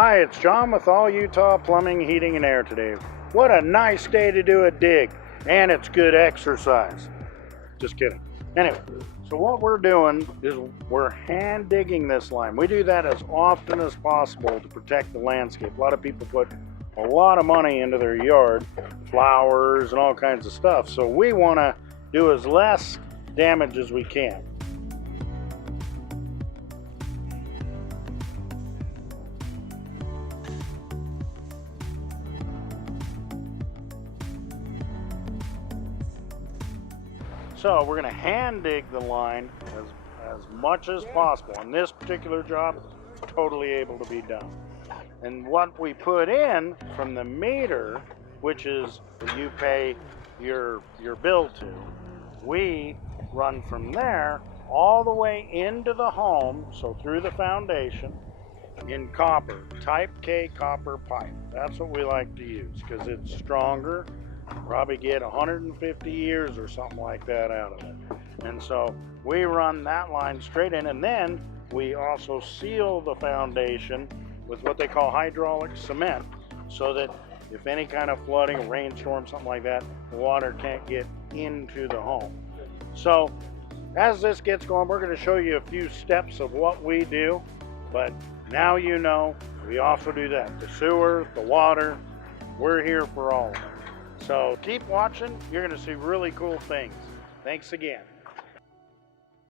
Hi, it's John with All Utah Plumbing, Heating, and Air today. What a nice day to do a dig, and it's good exercise. Just kidding. Anyway, so what we're doing is we're hand digging this line. We do that as often as possible to protect the landscape. A lot of people put a lot of money into their yard, flowers and all kinds of stuff. So we want to do as less damage as we can. So we're going to hand dig the line as much as possible. And this particular job is totally able to be done. And what we put in from the meter, which is you pay your bill to, we run from there all the way into the home, so through the foundation, in copper, type K copper pipe. That's what we like to use because it's stronger. Probably get 150 years or something like that out of it. And so we run that line straight in, and then we also seal the foundation with what they call hydraulic cement, so that if any kind of flooding, rainstorm, something like that, the water can't get into the home. So as this gets going, we're going to show you a few steps of what we do, but now you know we also do that. The sewer, the water, we're here for all of it. So keep watching, you're going to see really cool things. Thanks again.